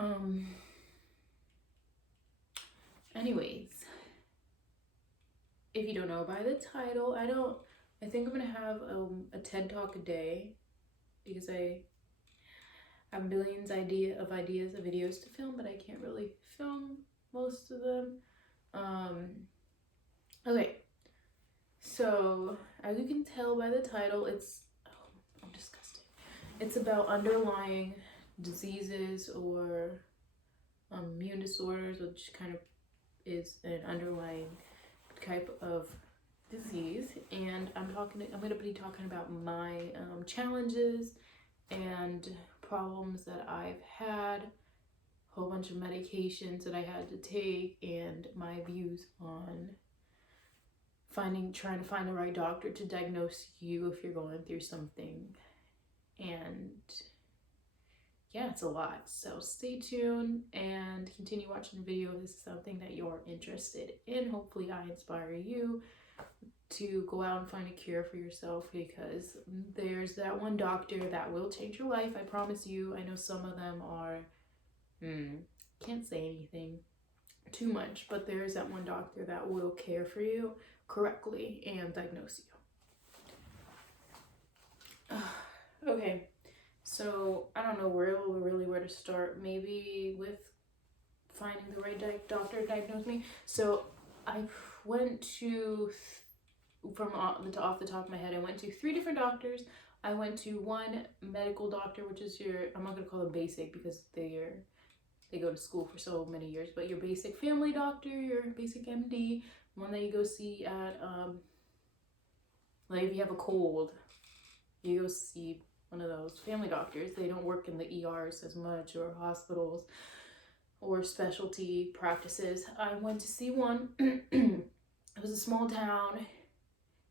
Um, anyways, if you don't know by the title, I think I'm gonna have a TED Talk a day because I have millions of ideas of videos to film, but I can't really film most of them. Okay, so as you can tell by the title, I'm disgusting. It's about underlying diseases or immune disorders, which kind of is an underlying type of disease. And I'm going to be talking about my challenges and problems that I've had, a whole bunch of medications that I had to take, and my views on trying to find the right doctor to diagnose you if you're going through something. And yeah, it's a lot. So stay tuned and continue watching the video if this is something that you're interested in. Hopefully I inspire you to go out and find a cure for yourself, because there's that one doctor that will change your life. I promise you. I know some of them are, can't say anything too much, but there's that one doctor that will care for you correctly and diagnose you. Okay, so I don't know where to start. Maybe with finding the right doctor to diagnose me. So I went to, off the top of my head, I went to 3 different doctors. I went to one medical doctor, which is I'm not going to call them basic because they go to school for so many years, but your basic family doctor, your basic MD, one that you go see at, like if you have a cold, you go see one of those family doctors. They don't work in the ERs as much, or hospitals, or specialty practices. I went to see one. It was a small town.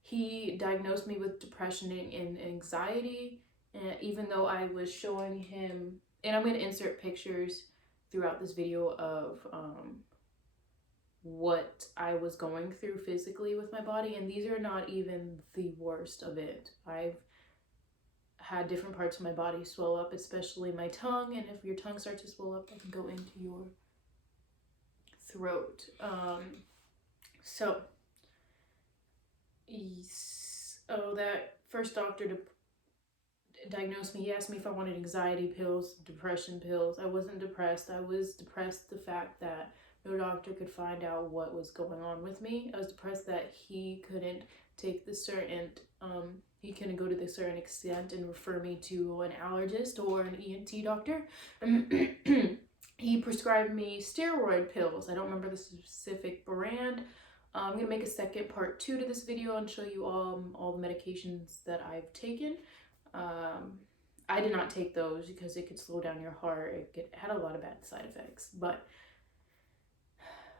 He diagnosed me with depression and anxiety, and even though I was showing him, and I'm going to insert pictures throughout this video of what I was going through physically with my body, and these are not even the worst of it. I've had different parts of my body swell up, especially my tongue, and if your tongue starts to swell up, that can go into your throat. So that first doctor to diagnosed me, he asked me if I wanted anxiety pills, depression pills. I wasn't depressed. I was depressed the fact that no doctor could find out what was going on with me. I was depressed that he couldn't take he couldn't go to the certain extent and refer me to an allergist or an ENT doctor. He prescribed me steroid pills. I don't remember the specific brand. I'm going to make a second part 2 to this video and show you all the medications that I've taken. I did not take those because it could slow down your heart. It had a lot of bad side effects, but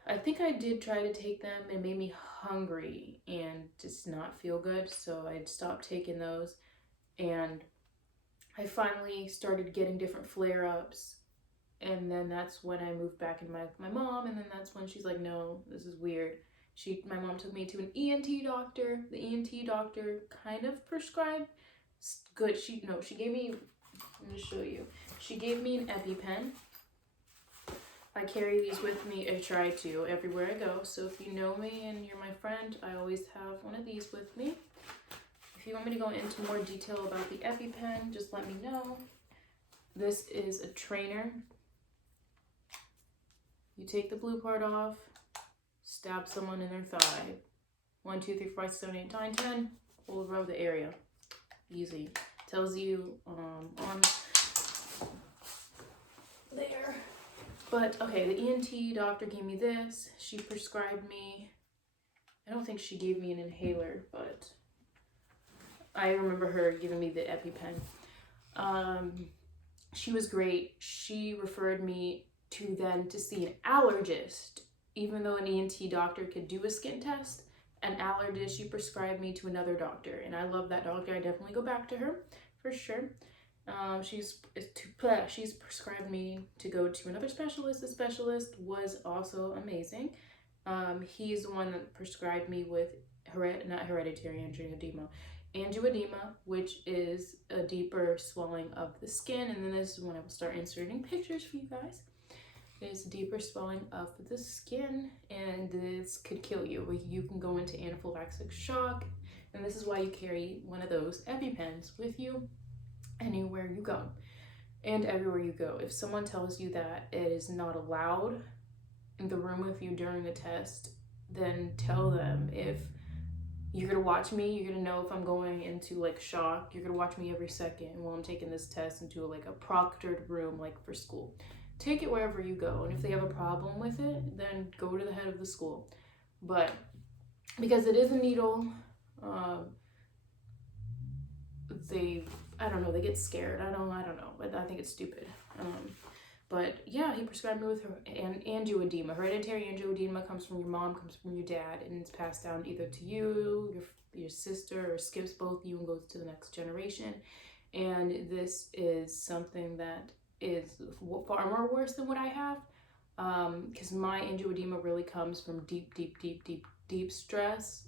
I think I did try to take them. It made me hungry and just not feel good, so I stopped taking those. And I finally started getting different flare-ups, and then that's when I moved back in my mom, and then that's when she's like, no, this is weird. My mom took me to an ENT doctor. The ENT doctor kind of prescribed good. She gave me, I'm going to show you. She gave me an EpiPen. I carry these with me. I try to everywhere I go. So if you know me and you're my friend, I always have one of these with me. If you want me to go into more detail about the EpiPen, just let me know. This is a trainer. You take the blue part off, stab someone in their thigh. 1, 2, 3, 4, 5, 6, 7, 8, 9, 10. All around the area. Easy. Tells you on there. But okay, the ENT doctor gave me this. She prescribed me, I don't think she gave me an inhaler, but I remember her giving me the EpiPen. She was great. She referred me to see an allergist. Even though an ENT doctor could do a skin test, an allergist, she prescribed me to another doctor, and I love that doctor. I definitely go back to her for sure. She's prescribed me to go to another specialist. The specialist was also amazing. He's the one that prescribed me with not hereditary angioedema, which is a deeper swelling of the skin. And then this is when I will start inserting pictures for you guys. is deeper swelling of the skin, and this could kill you. You can go into anaphylactic shock, and this is why you carry one of those EpiPens with you anywhere you go and everywhere you go. If someone tells you that it is not allowed in the room with you during a test, then tell them, if you're gonna watch me, you're gonna know if I'm going into like shock. You're gonna watch me every second while I'm taking this test into like a proctored room, like for school. Take it wherever you go, and if they have a problem with it, then go to the head of the school. But because it is a needle, I don't know, they get scared. I don't know, but I think it's stupid. But yeah, he prescribed me with angioedema. Hereditary angioedema comes from your mom, comes from your dad, and it's passed down either to you, your sister, or skips both you and goes to the next generation. And this is something that is far more worse than what I have, because my angioedema really comes from deep stress,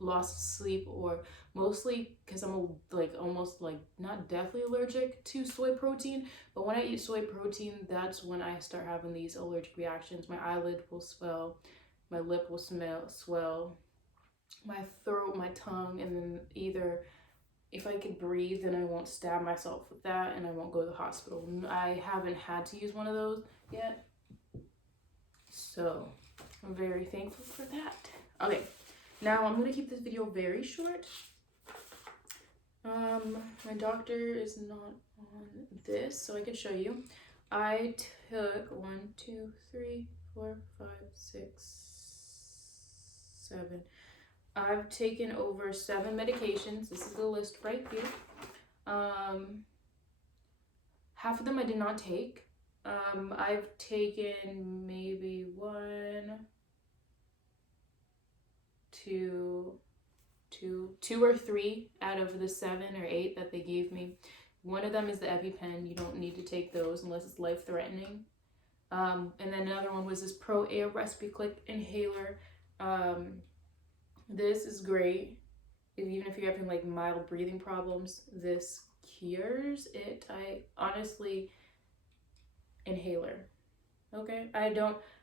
loss of sleep, or mostly because I'm almost not deathly allergic to soy protein, but when I eat soy protein, that's when I start having these allergic reactions. My eyelid will swell, my lip will swell, my throat, my tongue, and then either if I could breathe, then I won't stab myself with that and I won't go to the hospital. I haven't had to use one of those yet, so I'm very thankful for that. Okay, now I'm gonna keep this video very short. My doctor is not on this, so I can show you. I took 1, 2, 3, 4, 5, 6, 7. I've taken over 7 medications. This is the list right here. Half of them I did not take. I've taken maybe 1, 2 or 3 out of the 7 or 8 that they gave me. One of them is the EpiPen. You don't need to take those unless it's life-threatening. And then another one was this Pro Air RespiClick inhaler. This is great. Even if you're having like mild breathing problems, this cures it. I honestly, inhaler. Okay,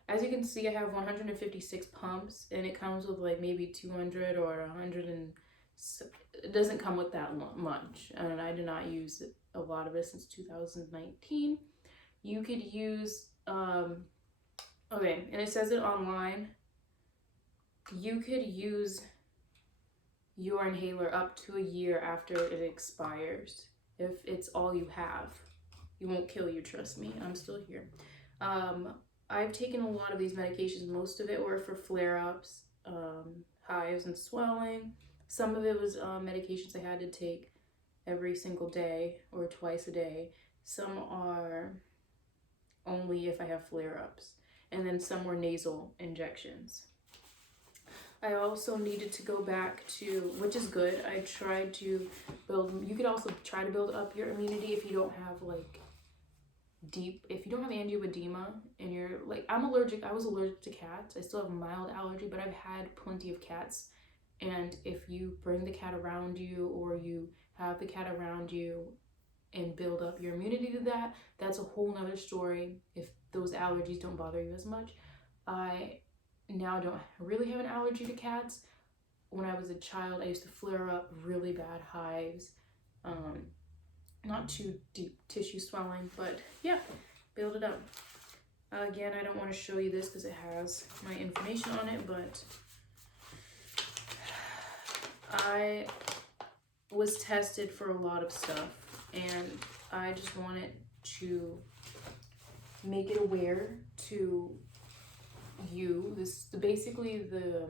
as you can see, I have 156 pumps, and it comes with like maybe 200 or 100, and it doesn't come with that much. And I did not use a lot of it since 2019. You could use, okay, and it says it online. You could use your inhaler up to a year after it expires. If it's all you have, it won't kill you, trust me, I'm still here. I've taken a lot of these medications. Most of it were for flare-ups, hives and swelling. Some of it was medications I had to take every single day or twice a day. Some are only if I have flare-ups. And then some were nasal injections. I also needed to go back to, which is good, I tried to build, you could also try to build up your immunity if you don't have like if you don't have angioedema and you're like, I was allergic to cats. I still have a mild allergy, but I've had plenty of cats. And if you bring the cat around you, or you have the cat around you and build up your immunity to that, that's a whole nother story if those allergies don't bother you as much. I now don't really have an allergy to cats. When I was a child, I used to flare up really bad hives. Not too deep tissue swelling, but yeah, build it up. Again, I don't want to show you this because it has my information on it, but I was tested for a lot of stuff, and I just wanted to make it aware to you. This basically the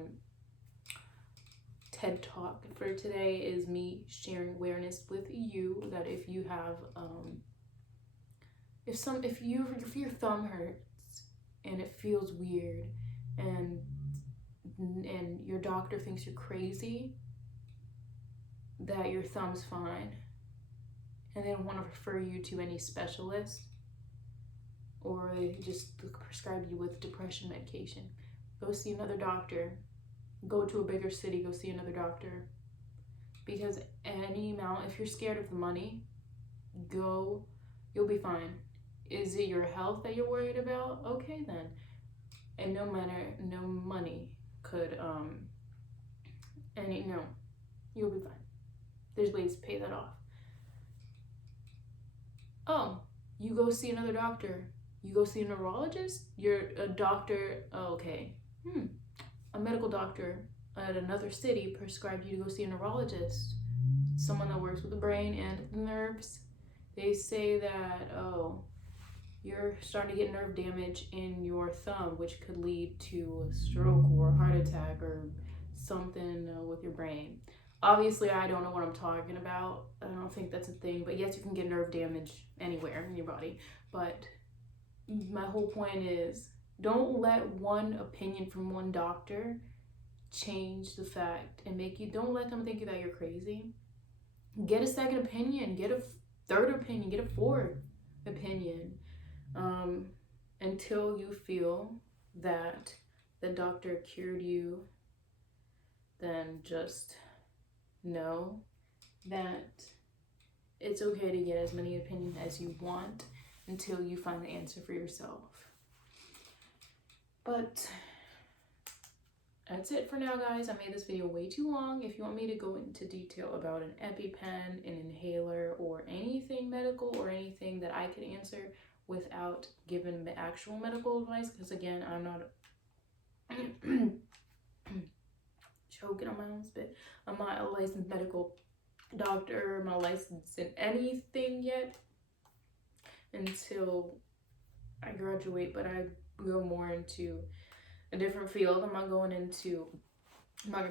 TED Talk for today is me sharing awareness with you that if you have if your thumb hurts and it feels weird, and your doctor thinks you're crazy, that your thumb's fine, and they don't want to refer you to any specialist, or they just prescribe you with depression medication, go see another doctor. Go to a bigger city, go see another doctor. Because any amount, if you're scared of the money, you'll be fine. Is it your health that you're worried about? Okay then. And no money could no, you'll be fine. There's ways to pay that off. Oh, you go see another doctor. You go see a neurologist? You're a doctor. Oh, okay. A medical doctor at another city prescribed you to go see a neurologist, someone that works with the brain and the nerves. They say that, oh, you're starting to get nerve damage in your thumb, which could lead to a stroke or a heart attack or something with your brain. Obviously, I don't know what I'm talking about. I don't think that's a thing, but yes, you can get nerve damage anywhere in your body. But my whole point is, don't let one opinion from one doctor change the fact and don't let them think that you're crazy. Get a second opinion, get a third opinion, get a fourth opinion, until you feel that the doctor cured you. Then just know that it's okay to get as many opinions as you want until you find the answer for yourself. But that's it for now, guys. I made this video way too long. If you want me to go into detail about an EpiPen, an inhaler, or anything medical, or anything that I could answer without giving the actual medical advice, because again, I'm not choking on my own spit. I'm not a licensed medical doctor. I'm not licensed in anything yet until I graduate, but I go more into a different field. I'm not going to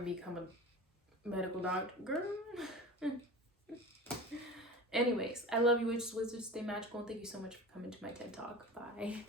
become a medical doctor, girl. Anyways, I love you, witches, wizards. Stay magical, and thank you so much for coming to my TED Talk. Bye.